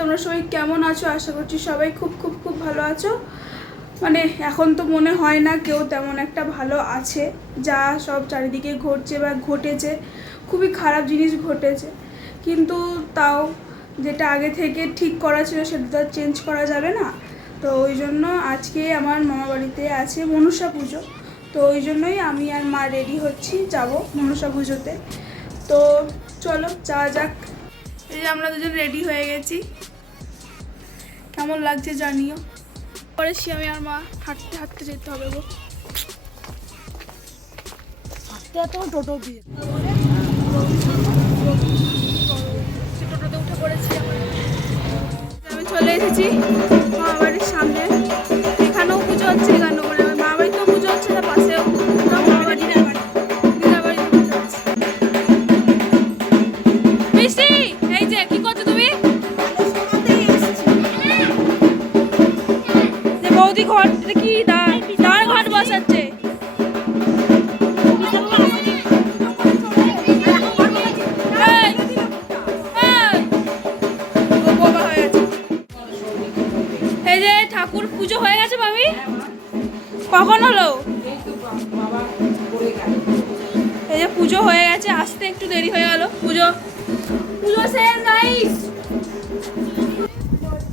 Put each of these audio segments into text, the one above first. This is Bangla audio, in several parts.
তোমরা সবাই কেমন আছো? আশা করছি সবাই খুব খুব খুব ভালো আছো। মানে এখন তো মনে হয় না কেউ তেমন একটা ভালো আছে। যা সব চারিদিকে ঘটছে বা ঘটেছে, খুবই খারাপ জিনিস ঘটেছে, কিন্তু তাও যেটা আগে থেকে ঠিক করা ছিল সেটা তো চেঞ্জ করা যাবে না। তো ওই জন্য আজকে আমার মামা বাড়িতে আছে মনসা পুজো, তো ওই জন্যই আমি আর মা রেডি হচ্ছি, যাব মনসা পুজোতে। তো চলো যাওয়া যাক। এই যে আমরা দুজন রেডি হয়ে গেছি, কেমন লাগছে জানিও। পরেছি আমি আর মা হাঁটতে হাঁটতে যেতে হবে গো, হাঁটতে তো টোটো দিয়ে টোটোতে উঠে পড়েছি। আমি চলে এসেছি মামা বাড়ির সামনে, এখানেও পুজো হচ্ছে, এখানেও মানে মামা বাড়িতেও পুজো হচ্ছে, তার পাশেও মামা বাড়ি দিদার বাড়িতে পুজো হচ্ছে। মিষ্টি, এই যে কি করছো তুমি? যে বৌদি ঘর কি দাঁড় ঘাট বসাচ্ছে। এই যে ঠাকুর পুজো হয়ে গেছে মামি, কখন হলো? এই যে পুজো হয়ে গেছে, আসতে একটু দেরি হয়ে গেল। পুজো শেষ গাইস।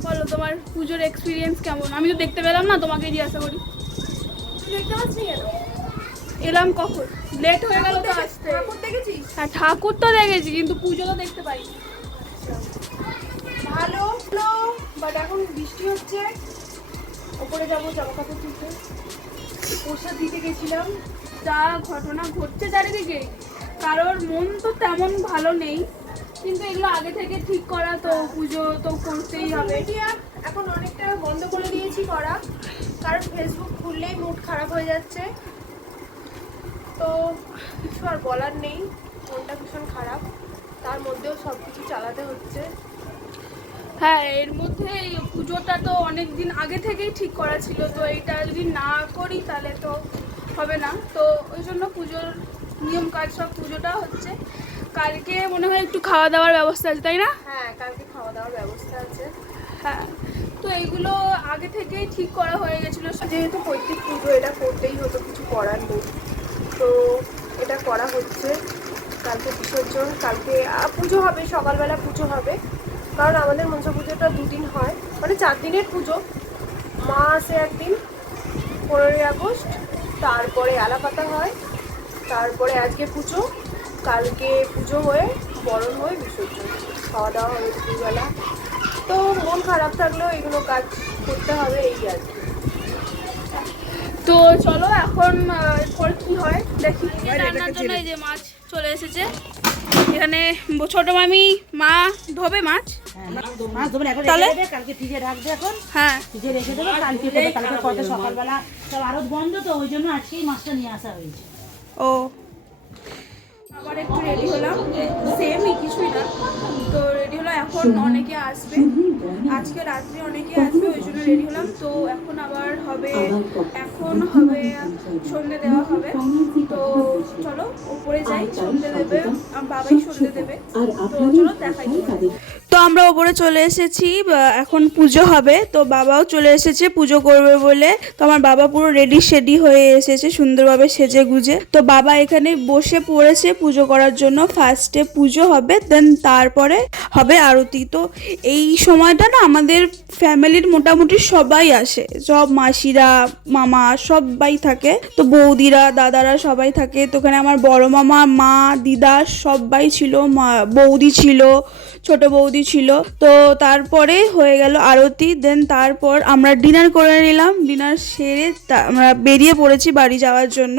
বলো তোমার পুজোর এক্সপিরিয়েন্স কেমন? আমি তো দেখতে পেলাম না, তোমাকে জিজ্ঞাসা করি। দেখতে পাচ্ছি কেন? এলাম কখন, লেট হয়ে গেল তো আসতে। ঠাকুর দেখেছিস? হ্যাঁ ঠাকুর তো দেখেছি, কিন্তু পুজো তো দেখতে পাইনি। ভালো বাট এখন বৃষ্টি হচ্ছে, ওপরে যাবো জামা কাপড় তুলতে, প্রসাদ দিতে গেছিলাম। যা ঘটনা ঘটছে চারিদিকে, কারোর মন তো তেমন ভালো নেই, কিন্তু এগুলো আগে থেকে ঠিক করা, তো পুজো তো করতেই হবে। মিডিয়া এখন অনেকটা বন্ধ করে দিয়েছি করা, কারণ ফেসবুক খুললেই মুড খারাপ হয়ে যাচ্ছে। তো কিছু আর বলার নেই, মনটা ভীষণ খারাপ, তার মধ্যেও সব কিছু চালাতে হচ্ছে। হ্যাঁ, এর মধ্যে এই পুজোটা তো অনেক দিন আগে থেকেই ঠিক করা ছিল, তো এটা যদি না করি তাহলে তো হবে না। তো ওই জন্য পুজোর নিয়ম কাজ সব পুজোটা হচ্ছে। কালকে মনে হয় একটু খাওয়া দাওয়ার ব্যবস্থা আছে, তাই না? হ্যাঁ, কালকে খাওয়া দাওয়ার ব্যবস্থা আছে। হ্যাঁ, তো এইগুলো আগে থেকেই ঠিক করা হয়ে গেছিলো। যেহেতু পৈতৃক পুজো, এটা করতেই হতো, কিছু করার নেই, তো এটা করা হচ্ছে। কালকে বিসর্জন, কালকে পুজো হবে, সকালবেলা পুজো হবে, কারণ আমাদের মনসা পুজোটা 2 দিন হয়, মানে 4 দিনের পুজো। মা আসে একদিন 15ই আগস্ট, তারপরে আলাপাতা হয়, তারপরে আজকে পুজো, কালকে পুজো হয়ে বরণ হয়ে বিসর্জন, খাওয়া দাওয়া হবে দুপুরবেলা। তো মন খারাপ থাকলেও এগুলো কাজ করতে হবে, এই আর কি। তো চলো এখন এরপর কি হয় দেখি। রান্নার জন্য এই যে মাছ চলে এসেছে এখানে। ছোট মামি মা ধোবে মাছ, তাহলে কালকে ফ্রিজে রাখবে, এখন হ্যাঁ ফ্রিজে রেখে দেবে, কালকে কত সকালবেলা সব আরো বন্ধ, তো ওই জন্য আজকেই মাছটা নিয়ে আসা হয়েছে। ও আবার একটু রেডি হলাম, সেমই কিছুই না। তো রেডি হলাম, এখন অনেকে আসবে, আজকে রাত্রে অনেকে আসবে, ওই জন্য রেডি হলাম। তো এখন আবার হবে, এখন হবে সন্ধে দেওয়া হবে। তো চলো উপরে যাই, সন্ধে দেবে বাবাই, সন্ধে দেবে। তো চলো দেখাই। তো আমরা ওপরে চলে এসেছি, এখন পুজো হবে, তো বাবাও চলে এসেছে পুজো করবে বলে। তো আমার বাবা পুরো রেডি শেডি হয়ে এসেছে সুন্দরভাবে সেজে গুজে। তো বাবা এখানে বসে পড়েছে পুজো করার জন্য। ফার্স্টে পুজো হবে, দেন তারপরে হবে আরতি। তো এই সময়টা না আমাদের ফ্যামিলির মোটামুটি সবাই আসে, সব মাসিরা মামা সবাই থাকে, তো বৌদিরা দাদারা সবাই থাকে। তো ওখানে আমার বড় মামা মা দিদা সবাই ছিল, বৌদি ছিল, ছোট বৌদি ছিল। তো তারপরে হয়ে গেল আরতি, দেন তারপর আমরা ডিনার করে নিলাম। ডিনার সেরে আমরা বেরিয়ে পড়েছি বাড়ি যাওয়ার জন্য।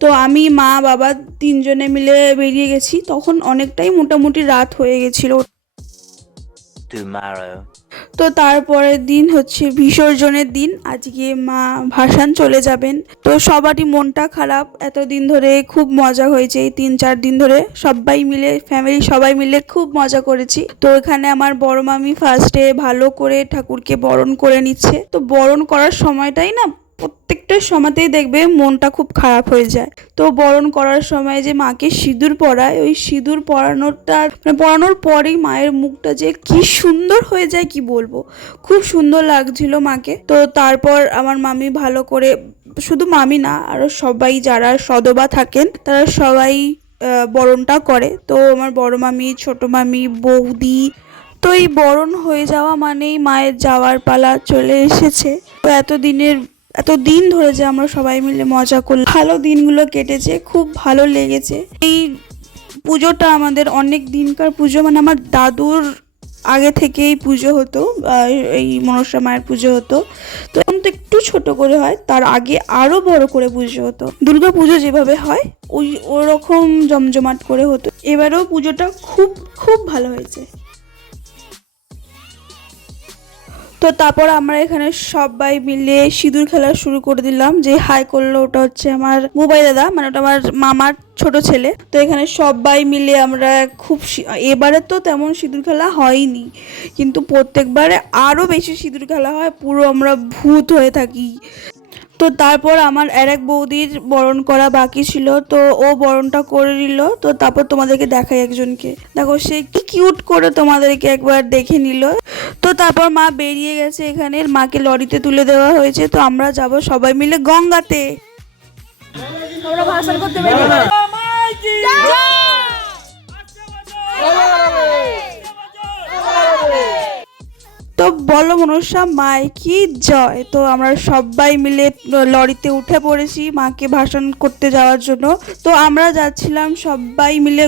তো আমি মা বাবা 3 জনে মিলে বেরিয়ে গেছি, তখন অনেকটাই মোটামুটি রাত হয়ে গেছিলো। তো তারপরের দিন হচ্ছে বিসর্জনের দিন, আজকে মা ভাসান চলে যাবেন। তো সবারই মনটা খারাপ, এতদিন ধরে খুব মজা হয়েছে, এই 3-4 দিন ধরে সবাই মিলে ফ্যামিলি সবাই মিলে খুব মজা করেছি। তো এখানে আমার বড় মামি ফার্স্টে ভালো করে ঠাকুরকে বরণ করে নিচ্ছে। তো বরণ করার সময়টাই না প্রত্যেকটা সময়তেই দেখবে মনটা খুব খারাপ হয়ে যায়। তো বরণ করার সময় যে মাকে সিঁদুর পরায়, ওই সিঁদুর পরানোর পরেই মায়ের মুখটা যে কি সুন্দর হয়ে যায় কি বলবো, খুব সুন্দর লাগছিল মাকে। তো তারপর আমার মামি ভালো করে, শুধু মামি না আরও সবাই যারা সদবা থাকেন তারা সবাই বরণটা করে। তো আমার বড় মামি, ছোট মামি, বৌদি, তো এই বরণ হয়ে যাওয়া মানেই মায়ের যাওয়ার পালা চলে এসেছে। তো এতদিন ধরে যে আমরা সবাই মিলে মজা করলাম, ভালো দিনগুলো কেটেছে, খুব ভালো লেগেছে। এই পুজোটা আমাদের অনেক দিনকার পুজো, মানে আমার দাদুর আগে থেকেই পুজো হতো, এই মনসা মায়ের পুজো হতো। তো এখন তো একটু ছোট করে হয়, তার আগে আরো বড় করে পুজো হতো। দুর্গা পুজো যেভাবে হয় ওরকম জমজমাট করে হতো। এবারেও পুজোটা খুব খুব ভালো হয়েছে। তো তারপর আমরা এখানে সবাই মিলে সিঁদুর খেলা শুরু করে দিলাম। যে হাই করলো ওটা হচ্ছে আমার মোবাইল দাদা, মানে ওটা আমার মামার ছোট ছেলে। তো এখানে সবাই মিলে আমরা এবারে তো তেমন সিঁদুর খেলা হয়নি, কিন্তু প্রত্যেকবারে আরও বেশি সিঁদুর খেলা হয়, পুরো আমরা ভূত হয়ে থাকি। তো তারপর আমার এক বৌদির বরণ করা বাকি ছিল, তো ও বরণটা করে নিল। তো তারপর তোমাদেরকে দেখাই একজনকে, দেখো সে কি কিউট করে তোমাদেরকে একবার দেখে নিল। তো তারপর মা বেরিয়ে গেছে, এখানে মাকে লরিতে তুলে দেওয়া হয়েছে। তো আমরা যাব সবাই মিলে গঙ্গাতে। আমরা ভাষণ করতে বেরিয়ে তো বলো মনসা মায় কি জয়। তো আমরা সবাই মিলে লরিতে উঠে পড়েছি মাকে ভাষণ করতে যাওয়ার জন্য। তো আমরা যাচ্ছিলাম সবাই মিলে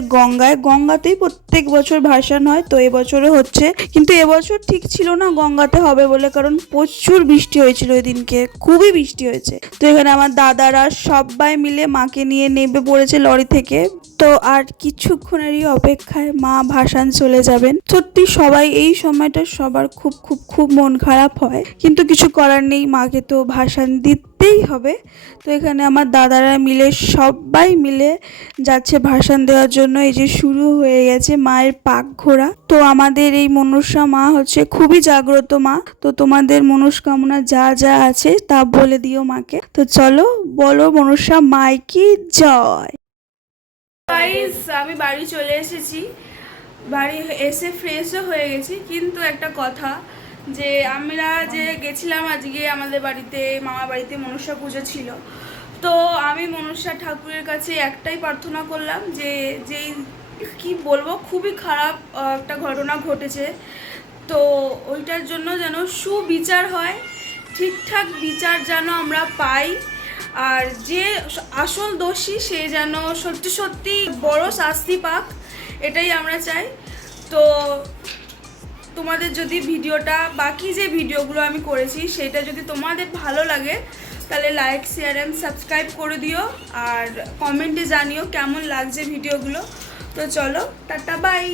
গঙ্গাতেই প্রত্যেক বছর ভাষণ হয়, তো এবছরও হচ্ছে। কিন্তু এবছর ঠিক ছিল না গঙ্গাতে হবে বলে, কারণ প্রচুর বৃষ্টি হয়েছিল ওই দিনকে, খুবই বৃষ্টি হয়েছে। তো এখানে আমার দাদারা সবাই মিলে মাকে নিয়ে নেমে পড়েছে লরি থেকে। তো আর কিছুক্ষণেরই অপেক্ষায় মা ভাসান চলে যাবেন। সত্যি সবাই এই সময়টা সবার খুব খুব খুব মন খারাপ হয়, কিন্তু কিছু করার নেই, মাকে তো ভাসান দিতেই হবে। তো এখানে আমার দাদারা মিলে সবাই মিলে যাচ্ছে ভাসান দেওয়ার জন্য। এই যে শুরু হয়ে গেছে মায়ের পাক ঘোরা। তো আমাদের এই মনসা মা হচ্ছে খুবই জাগ্রত মা। তো তোমাদের মনস্কামনা যা যা আছে তা বলে দিও মাকে। তো চলো বলো মনসা মায় কি জয়। গাইস, আমি বাড়ি চলে এসেছি, বাড়ি এসে ফ্রেশও হয়ে গেছি। কিন্তু একটা কথা, যে আমরা যে গেছিলাম আজকে আমাদের বাড়িতে, মামার বাড়িতে মনসা পুজো ছিল। তো আমি মনসা ঠাকুরের কাছে একটাই প্রার্থনা করলাম, যে যেই কি বলবো, খুবই খারাপ একটা ঘটনা ঘটেছে। তো ওইটার জন্য যেন সুবিচার হয়, ঠিকঠাক বিচার যেন আমরা পাই, আর যে আসল দোষী সে যেন সত্যি সত্যি বড় শাস্তি পাক, এটাই আমরা চাই। তো তোমাদের যদি ভিডিওটা, বাকি যে ভিডিওগুলো আমি করেছি সেটা যদি তোমাদের ভালো লাগে, তাহলে লাইক, শেয়ার অ্যান্ড সাবস্ক্রাইব করে দিও, আর কমেন্টে জানিও কেমন লাগছে ভিডিওগুলো। তো চলো, টাটা, বাই।